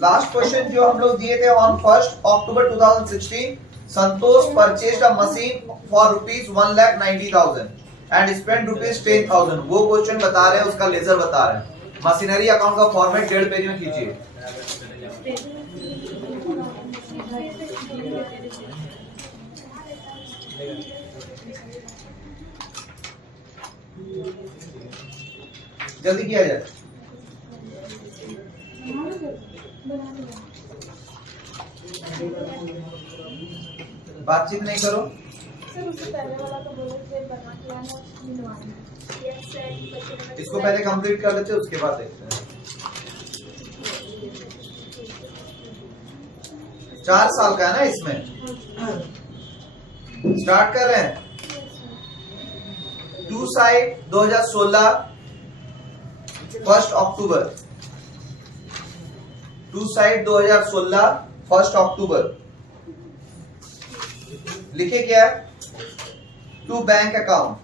Last question जो हम लोग दिए थे on 1 October 2016, Santosh purchased a machine for ₹1,90,000 and spend ₹10,000। वो क्वेश्चन बता रहे हैं, उसका लेजर बता रहे हैं। मशीनरी अकाउंट का फॉर्मेट 1.5 पेज में कीजिए। जल्दी किया जाए। बातचीत नहीं करो। सर उससे पहले वाला तो बोले थे बना के आना और मिलवाना। Yes sir. इसको पहले कंप्लीट कर लेते हैं, उसके बाद देखते हैं। 4 साल का है ना इसमें। स्टार्ट कर रहे हैं। To side 2016 1 October. To side 2016 1 October. लिखे क्या? To bank account.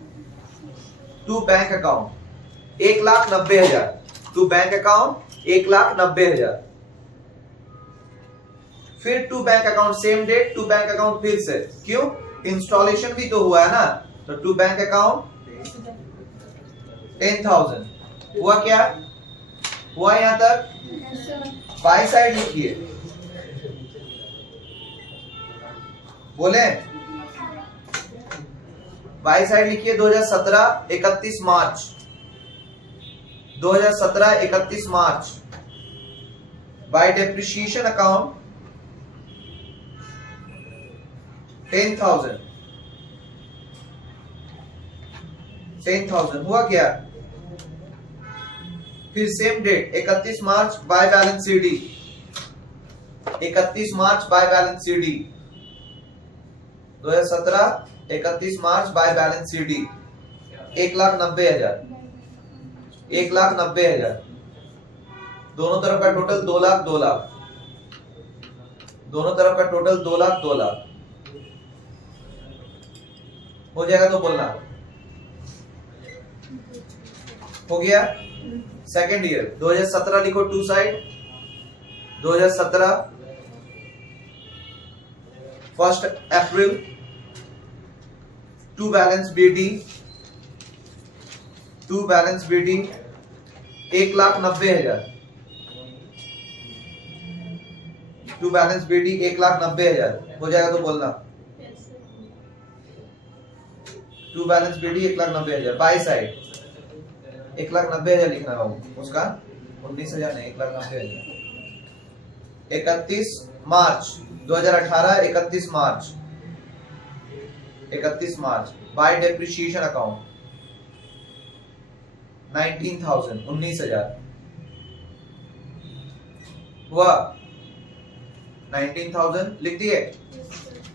To bank account 1,90,000। To bank account 1,90,000। फिर to bank account same date, to bank account फिर से। क्यों? इंस्टॉलेशन भी तो हुआ है ना। तो टू बैंक अकाउंट 10,000 हुआ। क्या हुआ यहां तक? बाई साइड लिखिए। बोले बाई साइड लिखिए। 2017 31 March. 2017 31 March. By depreciation account 10,000। 10,000 हुआ क्या? फिर same date 31 March by balance CD. 31 March by balance CD. 2017 31 March by balance CD 1,90,000। 1,90,000। दोनों तरफ का टोटल 2 लाख 2 लाख। दोनों तरफ का टोटल 2 लाख 2 लाख हो जाएगा तो बोलना। हो गया। सेकेंड ईयर 2017 लिखो। To side 2017 1 April. To balance BD. To balance BD 1,90,000। To balance BD 1,90,000 हो जाएगा तो बोलना। To balance BD 1,90,000 by side 1,90,000 लिखना होगा उसका। 19,000 नहीं, 1,90,000। 31 March 2018 31 March 31 March by depreciation account 19,000 19,000 हुआ। 19,000 लिख दिए।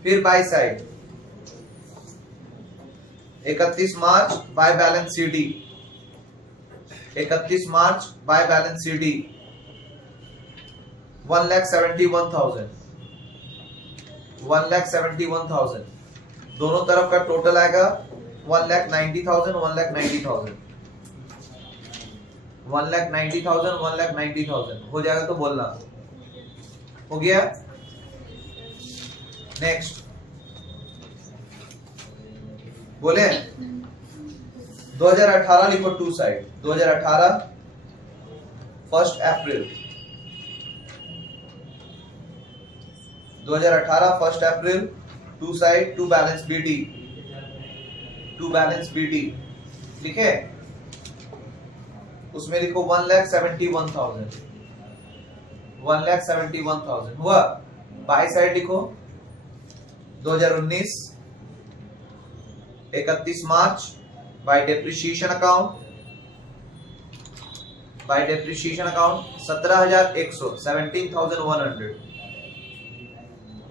फिर by side 31 March by balance CD. 31 March by balance CD 1,71,000। 1,71,000 दोनों तरफ का टोटल आएगा 1,90,000 1,90,000 1,90,000 1,90,000 हो जाएगा तो बोलना। हो गया। नेक्स्ट बोले 2018 लिखो। To side 2018 1 April. 2018 1 April. To side to balance BD. To balance BD लिखे। उसमें लिखो 1,71,000। 1,71,000 हुआ। बाई साइड लिखो 2019 31 March by depreciation account. By depreciation account 17,100 17,100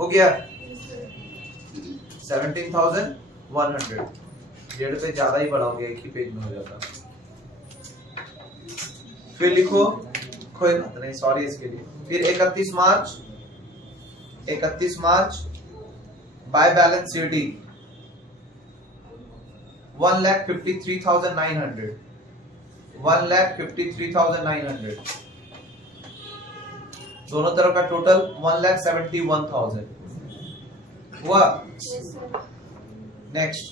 हो गया। 17,100 डेढ़ पे ज्यादा ही बड़ा हो गया, एक ही पेज में हो जाता। फिर लिखो, कोई बात नहीं, सॉरी इसके लिए। फिर 31 मार्च बाय बैलेंस सीडी 1,53,900 1,53,900 दोनों तरफ का टोटल 1,71,000 हुआ। Yes sir. Next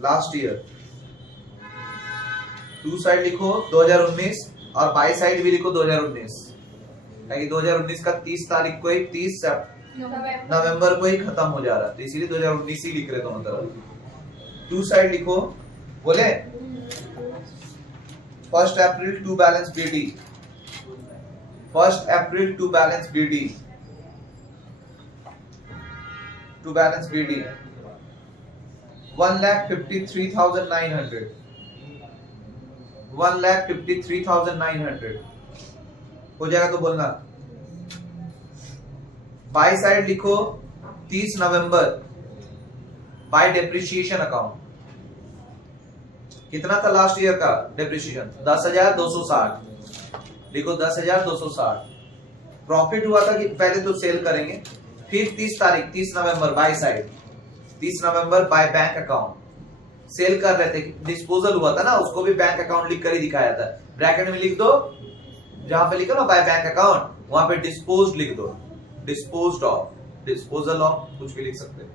last year, to side लिखो 2019 और बाई साइड भी लिखो 2019, ताकि 2019 का 30 तारीख को ही 30 नवंबर को ही खत्म हो जा रहा है, तो इसीलिए 2019 ही लिख रहे दोनों तरफ। टू साइड लिखो, बोले 1 April to balance BD, 1 April to balance BD, to balance BD 1,53,900, 1,53,900 हो जाएगा तो बोलना। बाई साइड लिखो 30 नवंबर बाय डेप्रिसिएशन अकाउंट, कितना था लास्ट ईयर का डेप्रिसिएशन? 10,260, लिखो 10,260। प्रॉफिट हुआ था कि पहले तो सेल करेंगे, फिर 30 तारीख 30 November by side, 30 November by bank account sell कर रहे थे, डिस्पोजल हुआ था ना, उसको भी बैंक अकाउंट लिख कर ही दिखाया था। ब्रैकेट में लिख दो, जहां पे लिखो ना बाय बैंक अकाउंट, वहां पे डिस्पोज्ड लिख दो, डिस्पोज्ड ऑफ, डिस्पोजल ऑफ, कुछ भी लिख सकते हैं,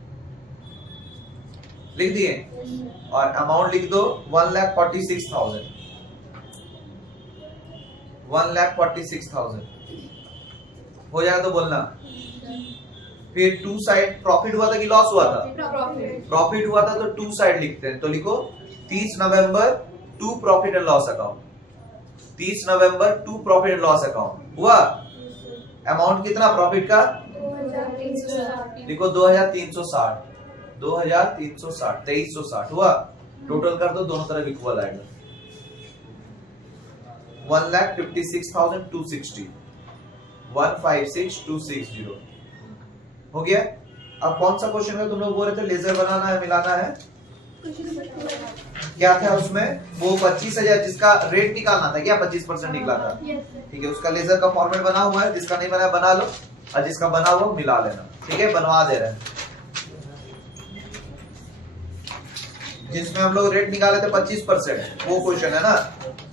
लिख दिए। और अमाउंट लिख दो 1,46,000, 1,46,000 हो जाएगा तो बोलना। फिर टू साइड प्रॉफिट हुआ था कि लॉस हुआ था? प्रॉफिट हुआ था, तो टू साइड लिखते हैं, तो लिखो 30 November to profit and loss account, 30 November to profit and loss account हुआ। अमाउंट कितना प्रॉफिट का? 2360। लिखो 2,360, 2,360, 2,360 हुआ। टोटल कर दो, दोनों तरफ इक्वल आएगा, 1,56,260, 156,260 हो गया। अब कौन सा क्वेश्चन में तुम लोग बोल रहे थे लेजर बनाना है, मिलाना है, क्या था उसमें? वो 25,000 जिसका रेट निकालना था, क्या 25% निकला था? ठीक है, उसका लेजर का फॉर्मेट बना हुआ है, जिसका नहीं बना बना लो, और जिसका बना हुआ मिला लेना। ठीक है, बनवा दे रहे हैं। जिसमें हम लोग रेट निकाले थे 25%, वो क्वेश्चन है ना।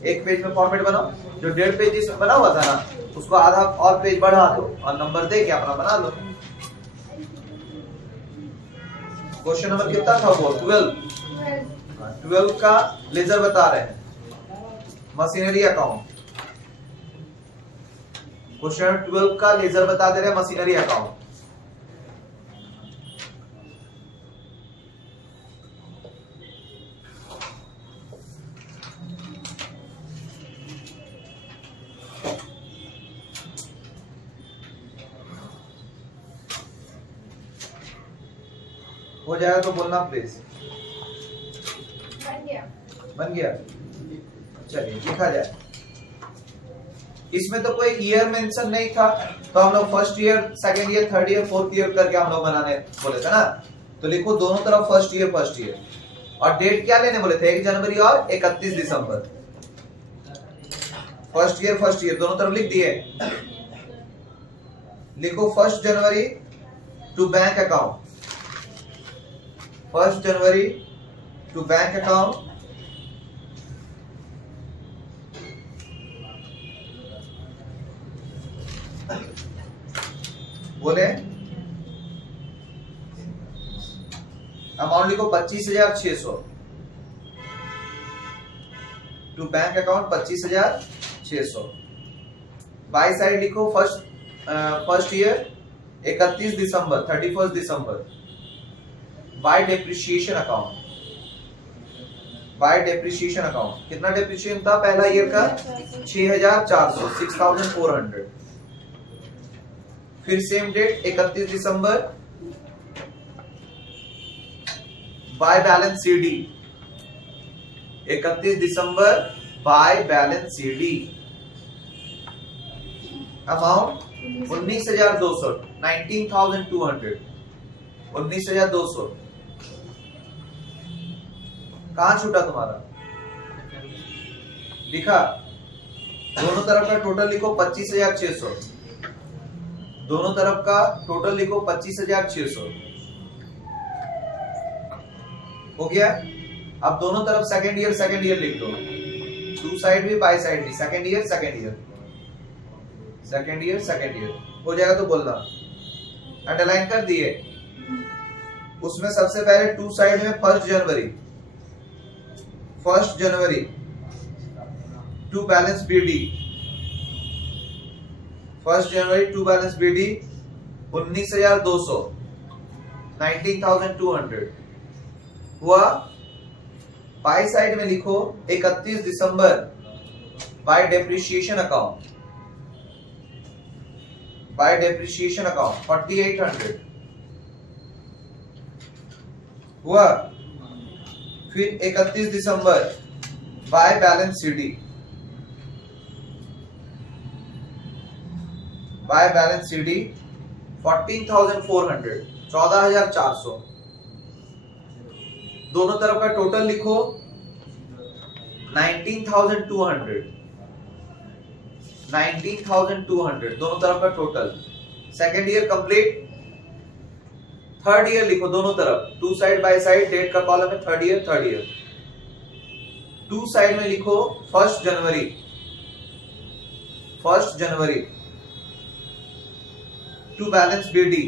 एक पेज में फॉर्मेट बनाओ, जो 1.5 पेज जिसमें बना हुआ था ना, उसको आधा और पेज बढ़ा दो और नंबर दे के अपना बना लो। क्वेश्चन नंबर कितना था वो? 12 का लेजर बता रहे हैं, मशीनरी अकाउंट। क्वेश्चन 12 का लेजर बता दे रहे हैं, मशीनरी अकाउंट। हो जाएगा तो बोलना प्लीज। बन गया, चलिए लिखा जाए। इसमें तो कोई ईयर मेंशन नहीं था, तो हम लोग first year, second year, third year, fourth year करके हम लोग बनाने बोले थे ना। तो लिखो दोनों तरफ फर्स्ट ईयर, फर्स्ट ईयर, और डेट क्या लेने बोले थे? 1 जनवरी और 31 दिसंबर। फर्स्ट ईयर दोनों तरफ लिख दिए। लिखो 1 January to bank account, 1 January to bank account, बोले अमाउंट लिखो 25,600 to bank account, 25,600। By side लिखो first year 31 December, 31 December. By depreciation account, by depreciation account कितना डेप्रिसिएशन था पहला ईयर का? 6,400, 6,400। फिर same date 31 December, by balance CD, 31 December by balance CD. Amount 19,200, 19,200, 19,200। कहां छूटा तुम्हारा? लिखा। दोनों तरफ का टोटल लिखो 25,600, दोनों तरफ का टोटल लिखो 25,600 हो गया। अब दोनों तरफ सेकंड ईयर लिख दो, टू साइड भी बाई साइड भी, सेकेंड ईयर हो जाएगा तो बोलना। अंडरलाइन कर दिए। उसमें सबसे पहले टू साइड में 1 जनवरी टू बैलेंस बीडी 19,200 19,200 हुआ। बाई साइड में लिखो 31 दिसंबर बाय डेप्रिसिएशन अकाउंट 4,800 हुआ। फिर 31 दिसंबर बाय बैलेंस सीडी 14,400 14,400। दोनों तरफ का टोटल लिखो 19,200 दोनों तरफ का टोटल। Second year complete. Third year लिखो दोनों तरफ, to side by side, date का कॉलम है थर्ड ईयर। टू साइड में लिखो 1 जनवरी टू बैलेंस बीडी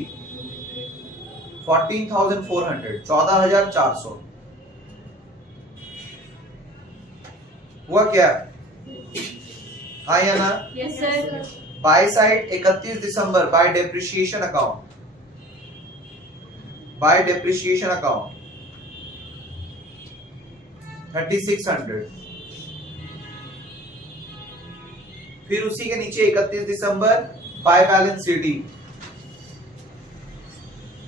14,400 14,400 हुआ क्या? हाँ या ना? Yes sir. By side 31 December by depreciation account 3,600। फिर उसी के नीचे 31 दिसंबर बाय बैलेंस सीडी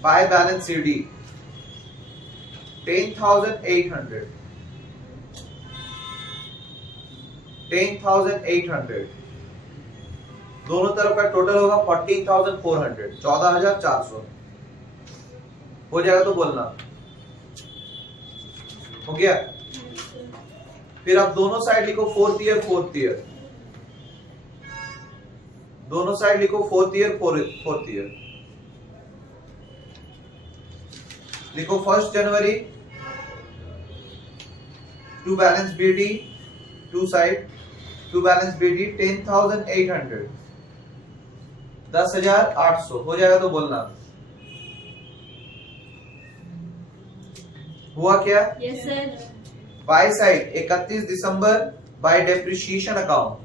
10,800 दोनों तरफ का टोटल होगा 14,400 14,400 हो जाएगा तो बोलना। हो गया? फिर आप दोनों साइड लिखो फोर्थ ईयर दोनों साइड लिखो फोर्थ ईयर लिखो 1 January to balance BD to side to balance BD 10,800 10,800 हो जाएगा तो बोलना। हुआ क्या? Yes sir. By side 31 December by depreciation account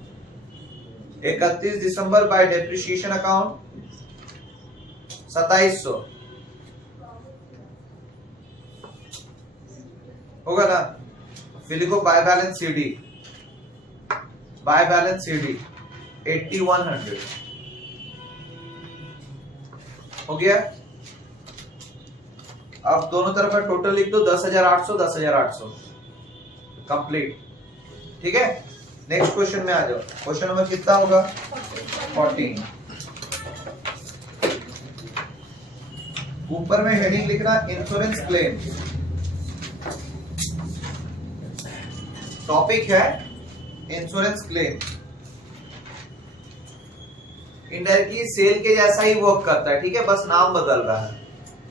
27,000 होगा ना? फिर लिखो बाय बैलेंस सीडी 8,100 हो गया। अब दोनों तरफ का टोटल लिख दो 10,800 कंप्लीट। ठीक है, नेक्स्ट क्वेश्चन में आ जाओ। क्वेश्चन नंबर कितना होगा? 14। ऊपर में हेडिंग लिखना इंश्योरेंस क्लेम। टॉपिक है इंश्योरेंस क्लेम। इनडायरेक्टली सेल के जैसा ही वर्क करता है, ठीक है, बस नाम बदल रहा है।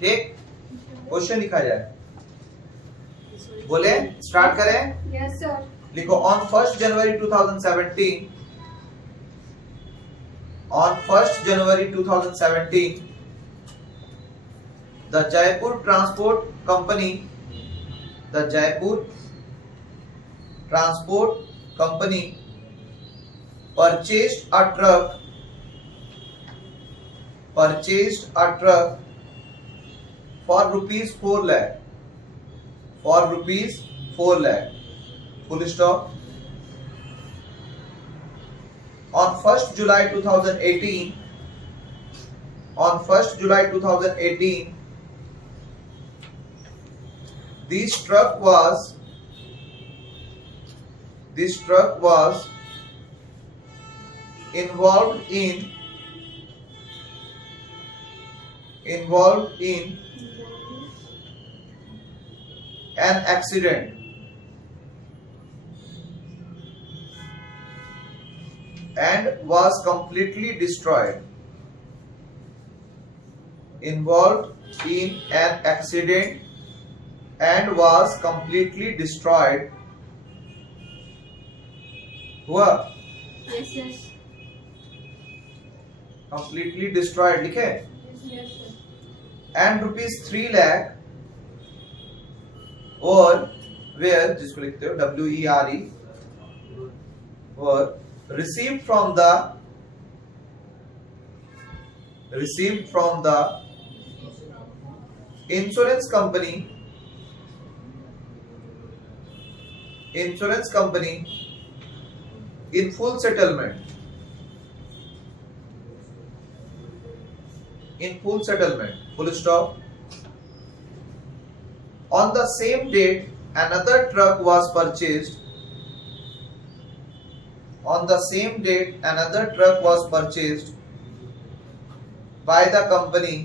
ठीक, क्वेश्चन लिखा जाए। बोले स्टार्ट करें? Yes sir. लिखो on 1 January 2017 the Jaipur transport company purchased a truck for rupees 4 lakh full stop. On 1st July 2018 this truck was involved in an accident and was completely destroyed. Involved in an accident and was completely destroyed हुआ? Yes, yes. Completely destroyed लिखे। Yes, sir. And ₹3 lakh और where, जिसको लिखते हो WERE, और received from the insurance company in full settlement, full stop. On the same date another truck was purchased. By the company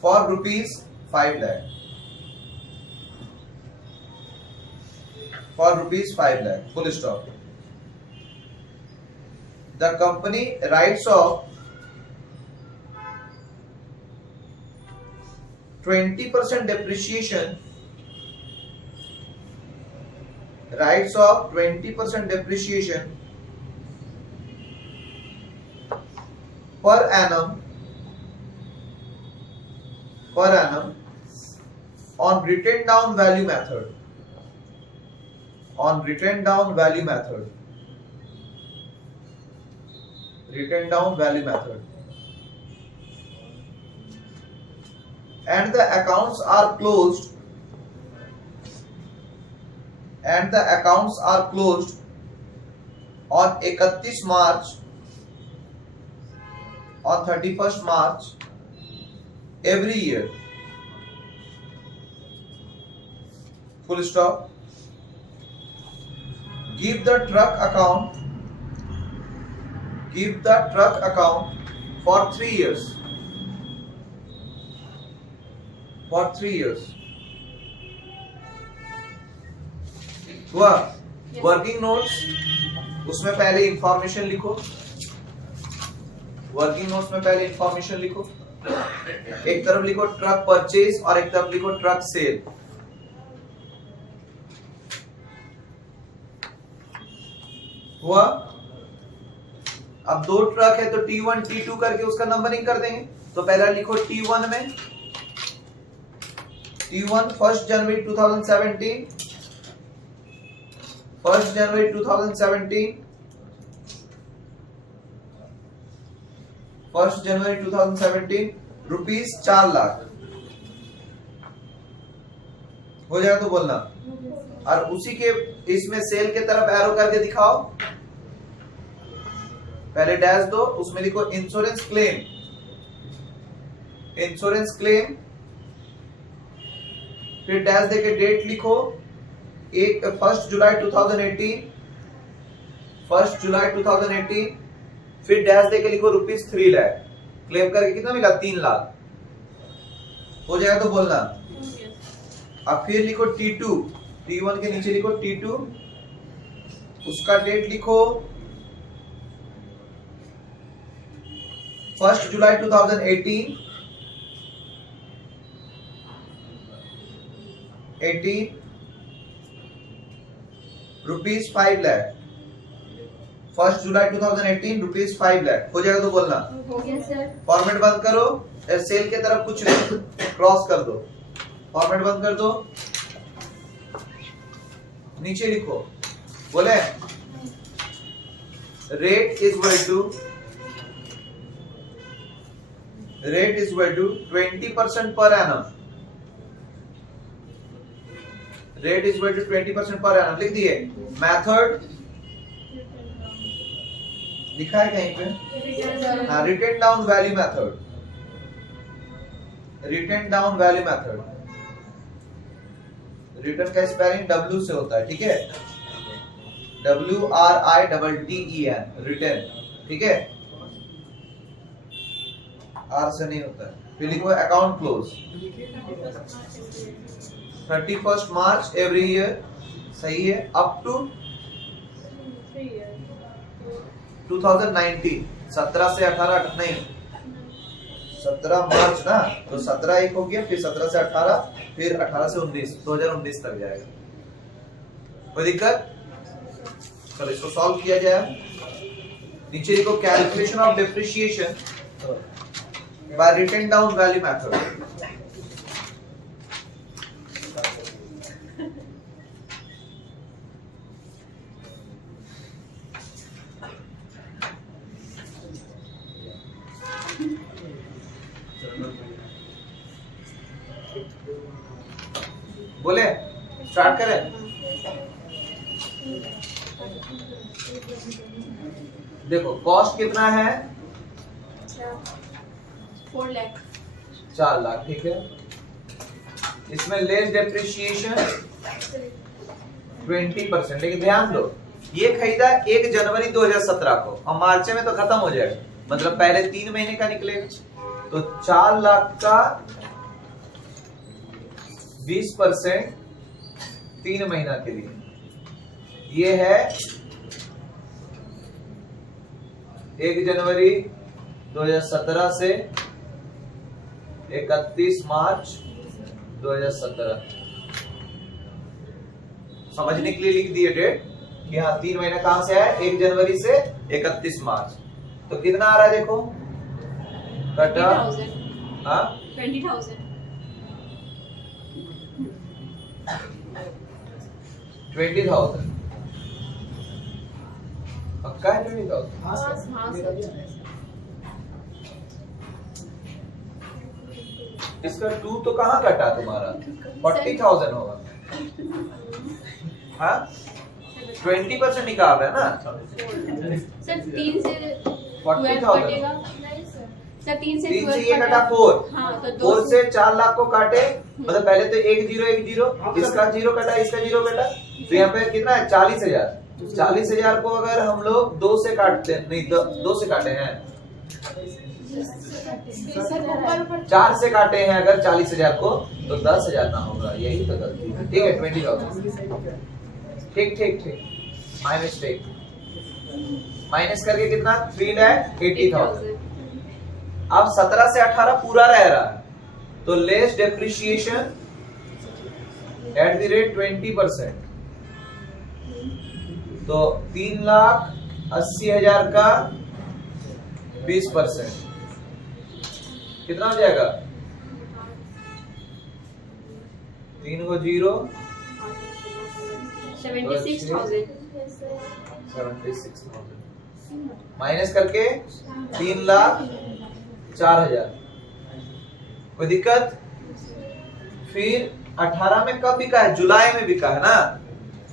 for ₹5 lakh. Full stop. The company writes off 20% depreciation. Per annum on written down value method. And the accounts are closed on 31st March every year. Full stop. Give the truck account for 3 years. हुआ? Working notes, उसमें पहले information लिखो। एक तरफ लिखो truck purchase और एक तरफ लिखो ट्रक सेल। हुआ? अब 2 ट्रक है तो T1 T2 करके उसका नंबरिंग कर देंगे। तो पहला लिखो T1 में, T1 1 जनवरी 2017, 1 जनवरी 2017, ₹4 लाख हो जाएगा तो बोलना। और उसी के इसमें सेल के तरफ एरो करके दिखाओ। पहले डैश दो, उसमें लिखो इंश्योरेंस क्लेम, फिर डैश देके डेट लिखो 1 जुलाई 2018, फिर डैश देके लिखो ₹3 लाख। क्लेम करके कितना मिला? 3 लाख हो जाएगा तो बोलना। अब फिर लिखो T2, T1 के नीचे लिखो T2, उसका डेट लिखो 1 जुलाई 2018, ₹5 लाख। 1 जुलाई 2018 ₹5 लाख हो जाएगा तो बोलना। फॉर्मेट बंद करो, सेल के तरफ कुछ नहीं, क्रॉस कर दो। फॉर्मेट बंद कर दो, नीचे लिखो, बोले rate is equal to 20% per annum. लिख दिए। मेथड लिखा है कहीं पे? हाँ, written down value method. Return का स्पेलिंग W से होता है, ठीक है? WRITTEN, रिटर्न, ठीक है? R से नहीं होता है। फिर लिखो अकाउंट क्लोज 31st मार्च एवरी ईयर, सही है, अप टू 2019, 17 से 18 नहीं, 17 मार्च ना, तो 17 एक हो गया, फिर 17 से 18, फिर 18 से 19, 2019 तक जाएगा। कोई दिक्कत? चलो इसको सॉल्व किया जाए। नीचे देखो calculation of depreciation by written down value method. बोले स्टार्ट करें। देखो कॉस्ट कितना है? 4 लाख। 4 लाख, ठीक है। इसमें लेस डेप्रिशिएशन 20%। लेकिन ध्यान दो, ये खरीदा 1 जनवरी 2017 को और मार्च में तो खत्म हो जाएगा, मतलब पहले 3 महीने का निकलेगा। तो 4 लाख का 20% 3 महीना के लिए, ये है 1 जनवरी 2017 से 31 मार्च 2017। समझने के लिए लिख दिए डेट कि हाँ 3 महीना कहां से है? 1 जनवरी से 31 मार्च। तो कितना आ रहा है देखो, कटा 20,000। 20,000 पक्का है? 20,000। हाँ सर। इसका 2 तो कहाँ कटा तुम्हारा? 40,000 होगा। हाँ 20% निकाल रहे हैं ना सर 3 से 40,000 कटेगा। सर 3 से 3 से ये कटा 4। हाँ तो 4 से 4 लाख को काटे, मतलब पहले तो 1 0 1 0, इसका 0 कटा, इसका 0 कटा, तो यहाँ पे कितना है? 40,000। 40,000 को अगर हम लोग 2 से काटते हैं, नहीं 2 से काटे हैं, 4 से काटे हैं अगर 40,000 को, तो 10,000 ना होगा। यही तो गलती है। ठीक है 20,000। ठीक ठीक ठीक, माय मिस्टेक। माइनस करके कितना? 3,80,000। अब 17 से 18 पूरा रह रहा है, तो less depreciation at the rate 20%। तो 3,80,000 का 20% कितना हो जाएगा? 3 को 0, 76,000। 76,000 माइनस करके 3,04,000। कोई दिक्कत? फिर 18 में कब बिका है? जुलाई में बिका है ना,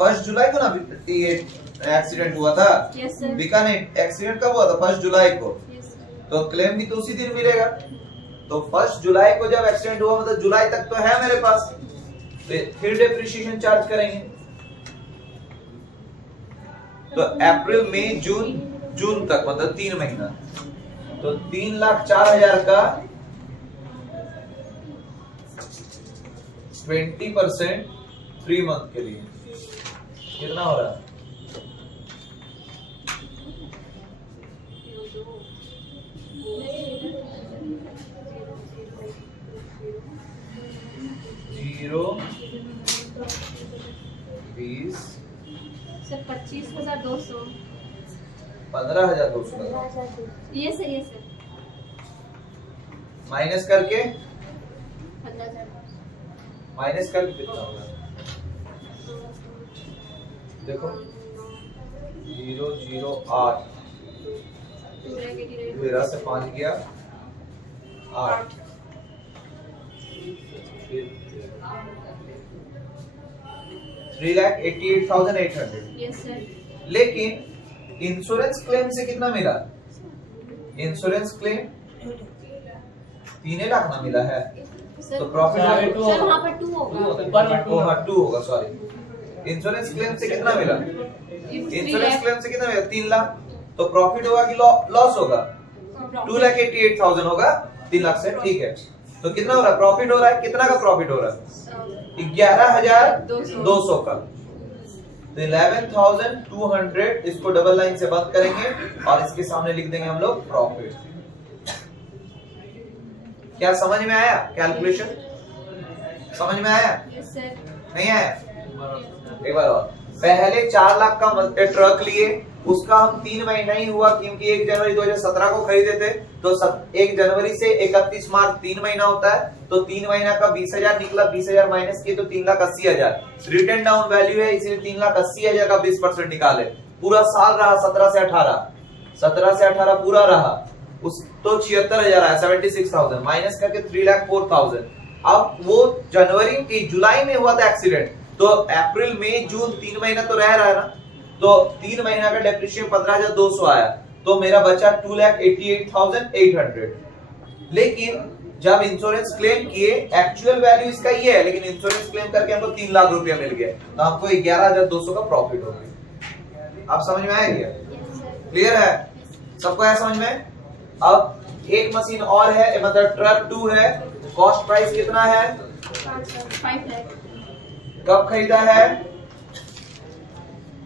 1 जुलाई को ना ये एक्सीडेंट हुआ था। Yes sir. बिका नहीं, एक्सीडेंट कब हुआ था? 1 जुलाई को। Yes sir. तो क्लेम भी तो उसी दिन मिलेगा। तो 1 जुलाई को जब एक्सीडेंट हुआ, मतलब जुलाई तक तो है मेरे पास, फिर डेप्रिसिएशन चार्ज करेंगे। तो अप्रैल मई जून तक, मतलब 3 महीना, तो 3,04,000 का 20% 3 मंथ के लिए कितना हो रहा है? Zero 20 sir 25,200। 15,200 ये सर, ये सर। माइनस करके 15,000। माइनस करके कितना होगा? देखो 008, 13 से 5 गया 8, 3,88,800। Yes sir. लेकिन इंश्योरेंस क्लेम से कितना मिला? इंश्योरेंस क्लेम 3 लाख ना मिला है, तो प्रॉफिट सर वहाँ पर 2 होगा। 2 होगा, सॉरी। इंश्योरेंस क्लेम से कितना मिला? इंश्योरेंस क्लेम से कितना मिला? 3 लाख। तो प्रॉफिट होगा कि लॉस होगा? 2,88,000 होगा 3 लाख से, ठीक है। तो कितना हो रहा है? प्रॉफिट हो रहा है। कितना का प्रॉफिट हो रहा है? 11,200 का। तो 11,200, इसको डबल लाइन से बंद करेंगे और इसके सामने लिख देंगे हम लोग प्रॉफिट। क्या समझ में आया? कैलकुलेशन समझ में आया? Yes sir. नहीं आया? एक बार और पहले 4 लाख का ट्रक लिए, उसका हम 3 महीना ही हुआ क्योंकि 1 जनवरी 2017 को खरीदे थे, तो 1 जनवरी से 31 मार्च 3 महीना होता है, तो 3 महीना का 20,000 निकला, 20,000 माइनस किए तो 3,80,000 रिटर्न डाउन वैल्यू है, इसलिए 3,80,000 का 20% निकाले। पूरा साल रहा 17 से 18 पूरा रहा, उस तो 76,000 आया, 76,000 माइनस करके 3,04,000। अब वो जनवरी की जुलाई में हुआ था एक्सीडेंट, तो अप्रैल मई जून 3 महीना तो रह रहा है ना, तो 3 महीना का डेप्रिसिएशन 15,200 आया, तो मेरा बचा 2,88,800। लेकिन जब इंश्योरेंस क्लेम किए, एक्चुअल वैल्यू इसका ये है, लेकिन इंश्योरेंस क्लेम करके हमको 3 लाख रुपया मिल गया, तो हमको 11,200 का प्रॉफिट हो गया। अब समझ में आया क्या? क्लियर है सबको? है समझ में? अब एक मशीन और है, मतलब ट्रक 2 है, कॉस्ट प्राइस कितना है? 5 लाख। कब खरीदा है?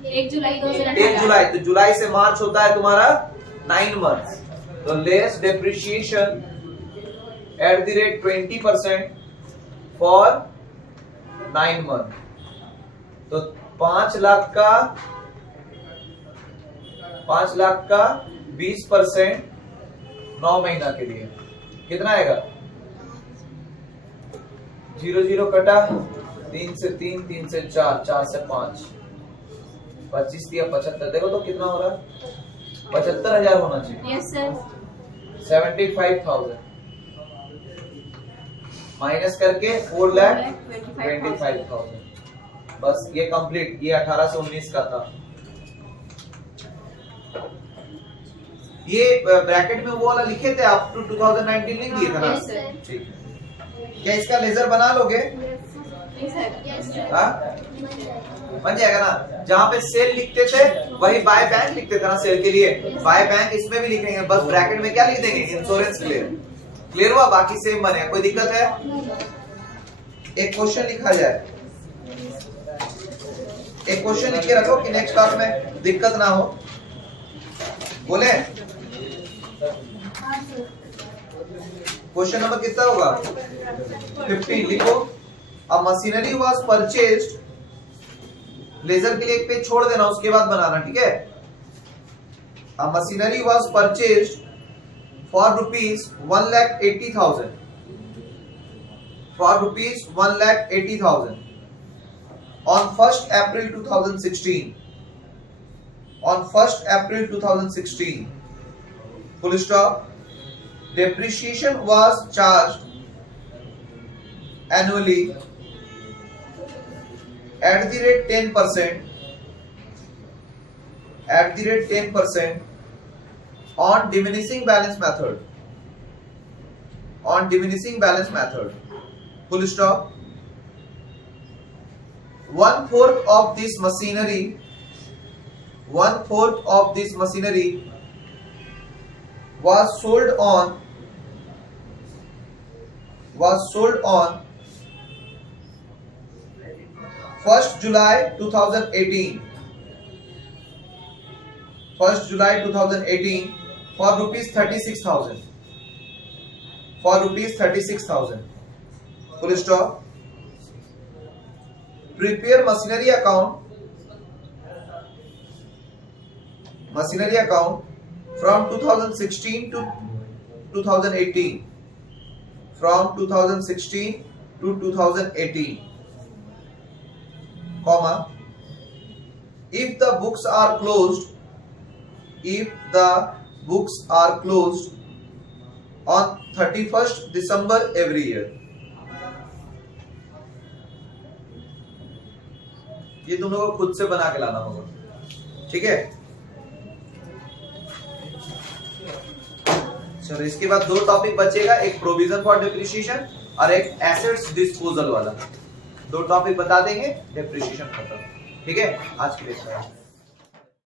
1 जुलाई 2018। 1 जुलाई, तो जुलाई से मार्च होता है तुम्हारा 9 मंथ्स, तो less depreciation at the rate 20% for 9 month, तो 5 लाख का 20% 9 महीना के लिए कितना आएगा? 0 कटा, 3 से 3, 3 से 4, 4 से 5, 25 दिया 75, देखो तो कितना हो रहा है? 75,000 होना चाहिए। Yes sir. 75,000 माइनस करके 4,25,000। बस ये कंप्लीट, ये 18 से 19 का था। ये ब्रैकेट में वो वाला लिखे थे आप, 2019 लिख दिए थे ना? ठीक है। क्या इसका लेजर बना लोगे? हाँ? बन जाएगा ना? जहाँ पे सेल लिखते थे वही बाय बैंक लिखते थे ना सेल के लिए, बाय बैंक इसमें भी लिखेंगे, बस ब्रैकेट में क्या लिख देंगे? Insurance claim. क्लियर हुआ? बाकी सेम बने, कोई दिक्कत है? एक क्वेश्चन लिखा जाए, एक क्वेश्चन लिख के रखो कि नेक्स्ट क्लास में दिक्कत ना हो। बोले क्वेश्चन नंबर कितना होगा? 15 लिखो। A machinery was purchased, ledger के लिए एक पेज छोड़ देना, उसके बाद बनाना, ठीक है? अ machinery was purchased for rupees 1,80,000, for rupees 1,80,000 on 1st April 2016, on 1st April 2016, full stop. Depreciation was charged annually at the rate 10%, at the rate 10% on diminishing balance method, on diminishing balance method, full stop. 1/4 of this machinery, 1/4 of this machinery was sold on 1st July 2018, 1st July 2018 for rupees 36,000, for rupees 36,000, full stop. Prepare machinery account from 2016 to 2018, from 2016 to 2018, comma, if the books are closed, if the books are closed on 31st December every year. ये तुम लोगों को खुद से बना के लाना होगा, ठीक है? चलो इसके बाद 2 टॉपिक बचेगा, एक प्रोविजन फॉर डिप्रिसिएशन और एक एसेट्स डिस्पोजल वाला। 2 टॉपिक बता देंगे, डिप्रिसिएशन खत्म, ठीक है? आज के लिए